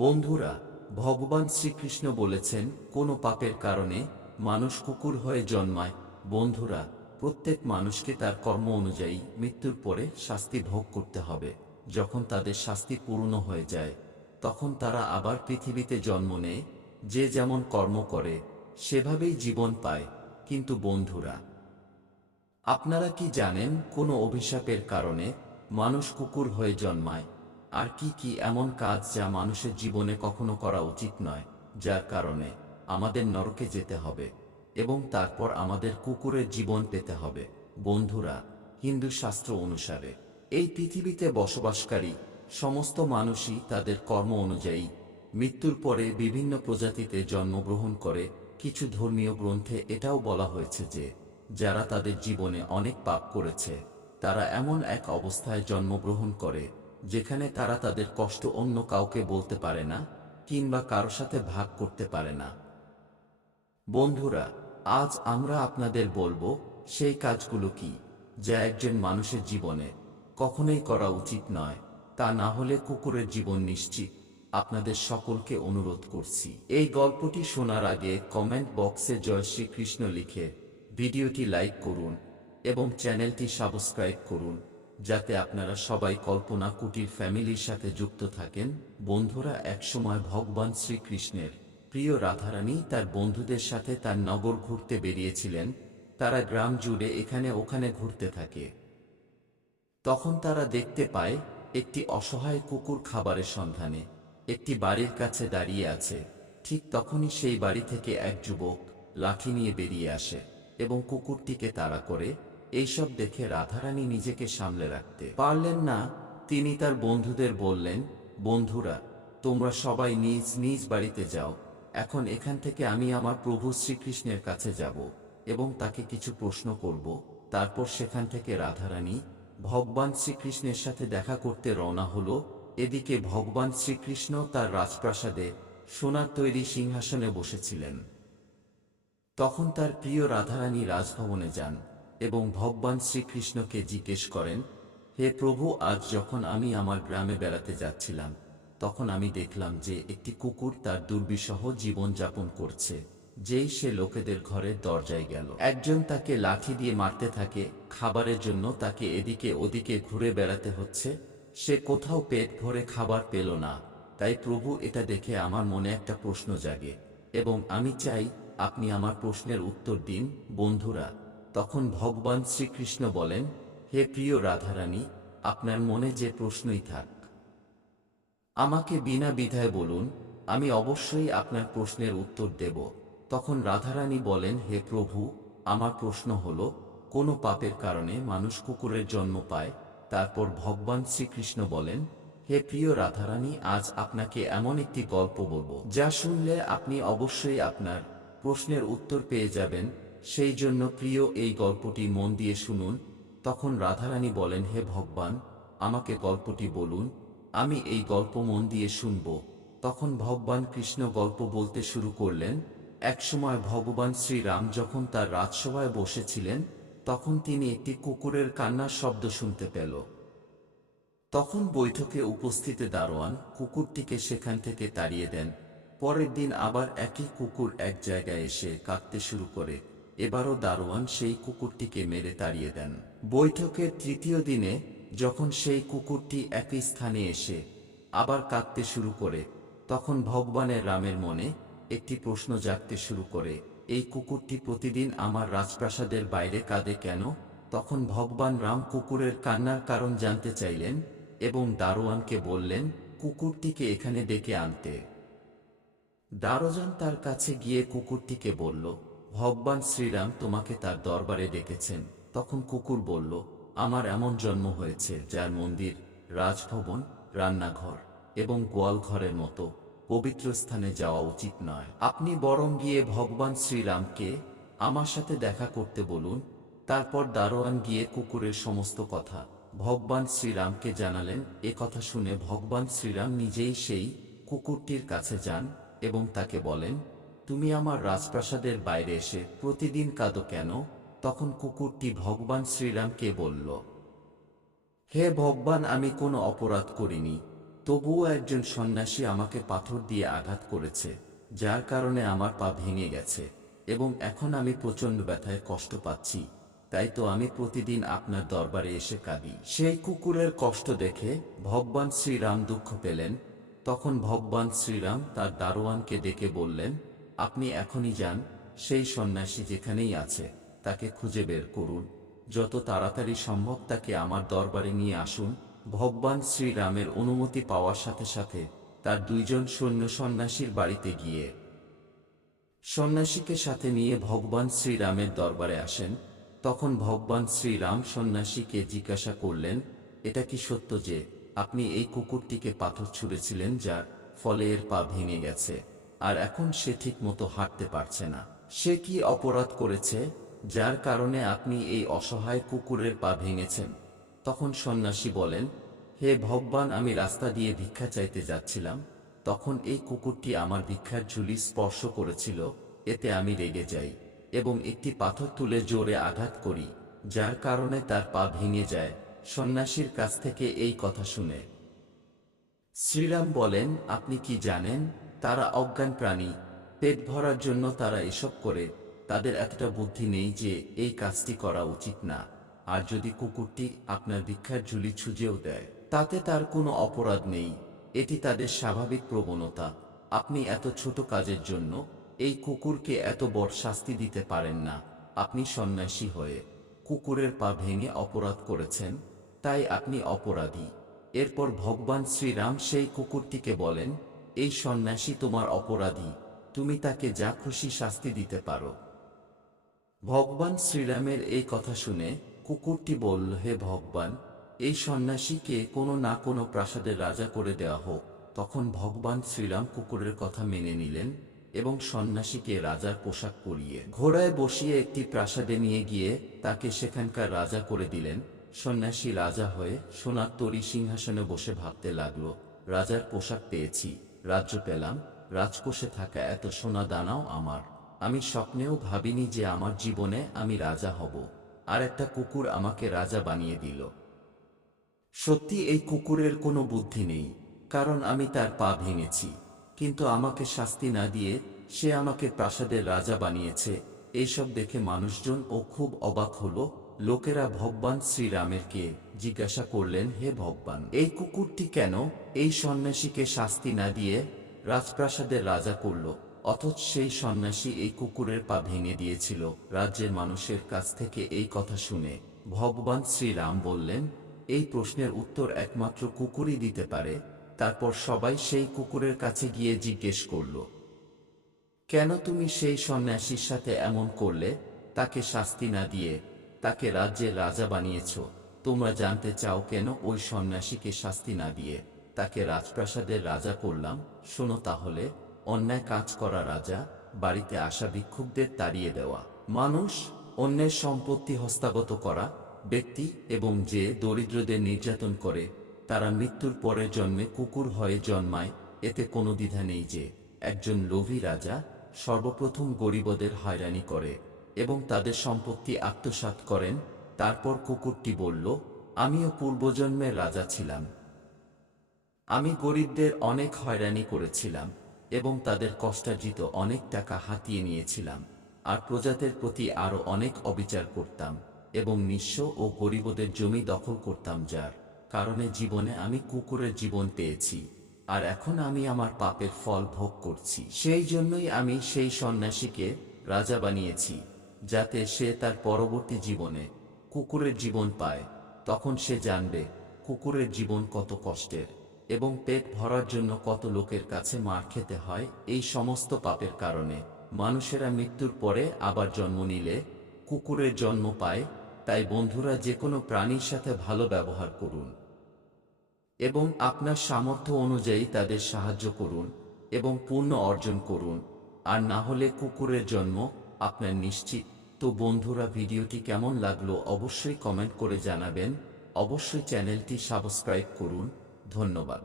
বন্ধুরা, ভগবান শ্রীকৃষ্ণ বলেছেন কোনো পাপের কারণে মানুষ কুকুর হয়ে জন্মায়। বন্ধুরা, প্রত্যেক মানুষকে তার কর্ম অনুযায়ী মৃত্যুর পরে শাস্তি ভোগ করতে হবে। যখন তাদের শাস্তি পূর্ণ হয়ে যায় তখন তারা আবার পৃথিবীতে জন্ম নেয়। যে যেমন কর্ম করে সেভাবেই জীবন পায়। কিন্তু বন্ধুরা, আপনারা কি জানেন কোনো অভিশাপের কারণে মানুষ কুকুর হয়ে জন্মায়? আর কি কি এমন কাজ যা মানুষের জীবনে কখনো করা উচিত নয়, যার কারণে আমাদের নরকে যেতে হবে এবং তারপর আমাদের কুকুরের জীবন পেতে হবে? বন্ধুরা, হিন্দু শাস্ত্র অনুসারে এই পৃথিবীতে বসবাসকারী সমস্ত মানুষই তাদের কর্ম অনুযায়ী মৃত্যুর পরে বিভিন্ন প্রজাতিতে জন্মগ্রহণ করে। কিছু ধর্মীয় গ্রন্থে এটাও বলা হয়েছে যে যারা তাদের জীবনে অনেক পাপ করেছে তারা এমন এক অবস্থায় জন্মগ্রহণ করে যেখানে তারা তাদের কষ্ট অন্য কাউকে বলতে পারে না কিংবা কারো সাথে ভাগ করতে পারে না। বন্ধুরা, আজ আমরা আপনাদের বলবো সেই কাজগুলো কি যা একজন মানুষের জীবনে কখনোই করা উচিত নয়। তা না হলে কুকুরের জীবন নিশ্চিত। আপনাদের সকলকে অনুরোধ করছি, এই গল্পটি শোনার আগে কমেন্ট বক্সে জয় শ্রীকৃষ্ণ লিখে ভিডিওটি লাইক করুন এবং চ্যানেলটি সাবস্ক্রাইব করুন, যাতে আপনারা সবাই কল্পনা কুটির ফ্যামিলির সাথে যুক্ত থাকেন। বন্ধুরা, একসময় ভগবান শ্রীকৃষ্ণের প্রিয় রাধারানী তার বন্ধুদের সাথে তার নগর ঘুরতে বেরিয়েছিলেন। তারা গ্রাম জুড়ে এখানে ওখানে ঘুরতে থাকে। তখন তারা দেখতে পায় একটি অসহায় কুকুর খাবারের সন্ধানে একটি বাড়ির কাছে দাঁড়িয়ে আছে। ঠিক তখনই সেই বাড়ি থেকে এক যুবক লাঠি নিয়ে বেরিয়ে আসে এবং কুকুরটিকে তাড়া করে। এইসব দেখে রাধারানী নিজেকে সামলে রাখতে পারলেন না। তিনি তার বন্ধুদের বললেন, বন্ধুরা, তোমরা সবাই নিজ নিজ বাড়িতে যাও। এখন এখান থেকে আমি আমার প্রভু শ্রীকৃষ্ণের কাছে যাব এবং তাকে কিছু প্রশ্ন করব। তারপর সেখান থেকে রাধারানী ভগবান শ্রীকৃষ্ণের সাথে দেখা করতে রওনা হল। এদিকে ভগবান শ্রীকৃষ্ণ তার রাজপ্রাসাদে সোনার তৈরি সিংহাসনে বসেছিলেন। তখন তার প্রিয় রাধারানী রাজভবনে যান এবং ভগবান শ্রীকৃষ্ণকে জিজ্ঞেস করেন, হে প্রভু, আজ যখন আমি আমার গ্রামে বেড়াতে যাচ্ছিলাম তখন আমি দেখলাম যে একটি কুকুর তার দুর্বিষহ জীবন যাপন করছে। যেই সে লোকেদের ঘরের দরজায় গেল, একজন তাকে লাঠি দিয়ে মারতে থাকে। খাবারের জন্য তাকে এদিকে ওদিকে ঘুরে বেড়াতে হচ্ছে। সে কোথাও পেট ভরে খাবার পেল না। তাই প্রভু, এটা দেখে আমার মনে একটা প্রশ্ন জাগে এবং আমি চাই আপনি আমার প্রশ্নের উত্তর দিন। বন্ধুরা, তখন ভগবান শ্রীকৃষ্ণ বলেন, হে প্রিয় রাধারানী, আপনার মনে যে প্রশ্নই থাক আমাকে বিনা দ্বিধায় বলুন, আমি অবশ্যই আপনার প্রশ্নের উত্তর দেব। তখন রাধারানী বলেন, হে প্রভু, আমার প্রশ্ন হল, কোনো পাপের কারণে মানুষ কুকুরের জন্ম পায়? তারপর ভগবান শ্রীকৃষ্ণ বলেন, হে প্রিয় রাধারানী, আজ আপনাকে এমন একটি গল্প বলবো যা শুনলে আপনি অবশ্যই আপনার প্রশ্নের উত্তর পেয়ে যাবেন। সেই জন্য প্রিয়, এই গল্পটি মন দিয়ে শুনুন। তখন রাধারানী বলেন, হে ভগবান, আমাকে গল্পটি বলুন, আমি এই গল্প মন দিয়ে শুনব। তখন ভগবান কৃষ্ণ গল্প বলতে শুরু করলেন। একসময় ভগবান শ্রীরাম যখন তার রাজসভায় বসেছিলেন তখন তিনি একটি কুকুরের কান্নার শব্দ শুনতে পেল। তখন বৈঠকে উপস্থিত দারোয়ান কুকুরটিকে সেখান থেকে তাড়িয়ে দেন। পরের দিন আবার একই কুকুর এক জায়গায় এসে কাঁদতে শুরু করে। এবারও দারোয়ান সেই কুকুরটিকে মেরে তাড়িয়ে দেন। বৈঠকের তৃতীয় দিনে যখন সেই কুকুরটি একই স্থানে এসে আবার কাঁদতে শুরু করে, তখন ভগবানের রামের মনে একটি প্রশ্ন জাগতে শুরু করে, এই কুকুরটি প্রতিদিন আমার রাজপ্রাসাদের বাইরে কাঁদে কেন? তখন ভগবান রাম কুকুরের কান্নার কারণ জানতে চাইলেন এবং দারোয়ানকে বললেন কুকুরটিকে এখানে ডেকে আনতে। দারোয়ান তার কাছে গিয়ে কুকুরটিকে বলল, ভগবান শ্রীরাম তোমাকে তার দরবারে ডেকেছেন। তখন কুকুর বলল, আমার এমন জন্ম হয়েছে যার মন্দির, রাজভবন, রান্নাঘর এবং গোয়ালঘরের মতো পবিত্র স্থানে যাওয়া উচিত নয়। আপনি বরং গিয়ে ভগবান শ্রীরামকে আমার সাথে দেখা করতে বলুন। তারপর দারোয়ান গিয়ে কুকুরের সমস্ত কথা ভগবান শ্রীরামকে জানালেন। এ কথা শুনে ভগবান শ্রীরাম নিজেই সেই কুকুরটির কাছে যান এবং তাকে বলেন, তুমি আমার রাজপ্রাসাদের বাইরে এসে প্রতিদিন কাঁদো কেন? তখন কুকুরটি ভগবান শ্রীরামকে বলল, হে ভগবান, আমি কোনো অপরাধ করিনি। তবুও একজন সন্ন্যাসী আমাকে পাথর দিয়ে আঘাত করেছে, যার কারণে আমার পা ভেঙে গেছে এবং এখন আমি প্রচণ্ড ব্যথায় কষ্ট পাচ্ছি। তাই তো আমি প্রতিদিন আপনার দরবারে এসে কাঁদি। সেই কুকুরের কষ্ট দেখে ভগবান শ্রীরাম দুঃখ পেলেন। তখন ভগবান শ্রীরাম তার দারোয়ানকে ডেকে বললেন, আপনি এখনই যান, সেই সন্ন্যাসী যেখানেই আছে তাকে খুঁজে বের করুন, যত তাড়াতাড়ি সম্ভব তাকে আমার দরবারে নিয়ে আসুন। ভগবান শ্রীরামের অনুমতি পাওয়ার সাথে সাথে তার দুইজন সৈন্য সন্ন্যাসীর বাড়িতে গিয়ে সন্ন্যাসীকে সাথে নিয়ে ভগবান শ্রীরামের দরবারে আসেন। তখন ভগবান শ্রীরাম সন্ন্যাসীকে জিজ্ঞাসা করলেন, এটা কি সত্য যে আপনি এই কুকুরটিকে পাথর ছুঁড়েছিলেন, যার ফলে এর পা ভেঙে গেছে আর এখন সে ঠিক মতো হাঁটতে পারছে না? সে কি অপরাধ করেছে যার কারণে আপনি এই অসহায় কুকুরের পা ভেঙেছেন? তখন সন্ন্যাসী বলেন, হে ভগবান, আমি রাস্তা দিয়ে ভিক্ষা চাইতে যাচ্ছিলাম, তখন এই কুকুরটি আমার ভিক্ষার ঝুলি স্পর্শ করেছিল। এতে আমি রেগে যাই এবং একটি পাথর তুলে জোরে আঘাত করি, যার কারণে তার পা ভেঙে যায়। সন্ন্যাসীর কাছ থেকে এই কথা শুনে শ্রীরাম বলেন, আপনি কি জানেন, তারা অজ্ঞান প্রাণী, পেট ভরার জন্য তারা এসব করে। তাদের এতটা বুদ্ধি নেই যে এই কাজটি করা উচিত না। আর যদি কুকুরটি আপনার ভিক্ষার ঝুলি ছুঁজেও দেয়, তাতে তার কোনো অপরাধ নেই, এটি তাদের স্বাভাবিক প্রবণতা। আপনি এত ছোট কাজের জন্য এই কুকুরকে এত বড় শাস্তি দিতে পারেন না। আপনি সন্ন্যাসী হয়ে কুকুরের পা ভেঙে অপরাধ করেছেন, তাই আপনি অপরাধী। এরপর ভগবান শ্রীরাম সেই কুকুরটিকে বলেন, এই সন্ন্যাসী তোমার অপরাধী, তুমি তাকে যা খুশি শাস্তি দিতে পারো। ভগবান শ্রীরামের এই কথা শুনে কুকুরটি বলল, হে ভগবান, এই সন্ন্যাসীকে কোনো না কোনো প্রাসাদের রাজা করে দেওয়া হোক। তখন ভগবান শ্রীরাম কুকুরের কথা মেনে নিলেন এবং সন্ন্যাসীকে রাজার পোশাক পরিয়ে ঘোড়ায় বসিয়ে একটি প্রাসাদে নিয়ে গিয়ে তাকে সেখানকার রাজা করে দিলেন। সন্ন্যাসী রাজা হয়ে সোনার তরী সিংহাসনে বসে ভাবতে লাগল, রাজার পোশাক পেয়েছি, রাজ্য পেলাম, রাজকোষে থাকা এত সোনা দানাও আমার। আমি স্বপ্নেও ভাবিনি যে আমার জীবনে আমি রাজা হব, আর একটা কুকুর আমাকে রাজা বানিয়ে দিল। সত্যি এই কুকুরের কোনো বুদ্ধি নেই, কারণ আমি তার পা ভেঙেছি, কিন্তু আমাকে শাস্তি না দিয়ে সে আমাকে প্রাসাদের রাজা বানিয়েছে। এইসব দেখে মানুষজন খুব অবাক হলো। লোকেরা ভগবান শ্রীরামেরকে জিজ্ঞাসা করলেন, হে ভগবান, এই কুকুরটি কেন এই সন্ন্যাসীকে শাস্তি না দিয়ে রাজপ্রাসাদের রাজা করল, অথচ সেই সন্ন্যাসী এই কুকুরের পা ভেঙে দিয়েছিল? রাজ্যের মানুষের কাছ থেকে এই কথা শুনে ভগবান শ্রীরাম বললেন, এই প্রশ্নের উত্তর একমাত্র কুকুরই দিতে পারে। তারপর সবাই সেই কুকুরের কাছে গিয়ে জিজ্ঞেস করল, কেন তুমি সেই সন্ন্যাসীর সাথে এমন করলে? তাকে শাস্তি না দিয়ে তাকে রাজ্যের রাজা বানিয়েছ। তোমরা জানতে চাও কেন ওই সন্ন্যাসীকে শাস্তি না দিয়ে তাকে রাজপ্রাসাদের রাজা করলাম? শোনো তাহলে, অন্যায় কাজ করা রাজা, বাড়িতে আসা ভিক্ষুকদের তাড়িয়ে দেওয়া মানুষ, অন্যের সম্পত্তি হস্তগত করা ব্যক্তি এবং যে দরিদ্রদের নির্যাতন করে তারা মৃত্যুর পরের জন্মে কুকুর হয়ে জন্মায়। এতে কোনো দ্বিধা নেই যে একজন লোভী রাজা সর্বপ্রথম গরিবদের হয়রানি করে এবং তাদের সম্পত্তি আত্মসাৎ করেন। তারপর কুকুরটি বলল, আমিও পূর্বজন্মের রাজা ছিলাম, আমি গরিবদের অনেক হয়রানি করেছিলাম এবং তাদের কষ্টার্জিত অনেক টাকা হাতিয়ে নিয়েছিলাম, আর প্রজাদের প্রতি আরও অনেক অবিচার করতাম এবং নিঃস্ব ও গরিবদের জমি দখল করতাম, যার কারণে জীবনে আমি কুকুরের জীবন পেয়েছি, আর এখন আমি আমার পাপের ফল ভোগ করছি। সেই জন্যই আমি সেই সন্ন্যাসীকে রাজা বানিয়েছি, যাতে সে তার পরবর্তী জীবনে কুকুরের জীবন পায়। তখন সে জানবে কুকুরের জীবন কত কষ্টের এবং পেট ভরার জন্য কত লোকের কাছে মার খেতে হয়। এই সমস্ত পাপের কারণে মানুষেরা মৃত্যুর পরে আবার জন্ম নিলে কুকুরের জন্ম পায়। তাই বন্ধুরা, যে কোনো প্রাণীর সাথে ভালো ব্যবহার করুন এবং আপনার সামর্থ্য অনুযায়ী তাদের সাহায্য করুন এবং পুণ্য অর্জন করুন, আর না হলে কুকুরের জন্ম আপনার নিশ্চিত। তো বন্ধুরা, ভিডিওটি কেমন লাগলো অবশ্যই কমেন্ট করে জানাবেন। অবশ্যই চ্যানেলটি সাবস্ক্রাইব করুন। ধন্যবাদ।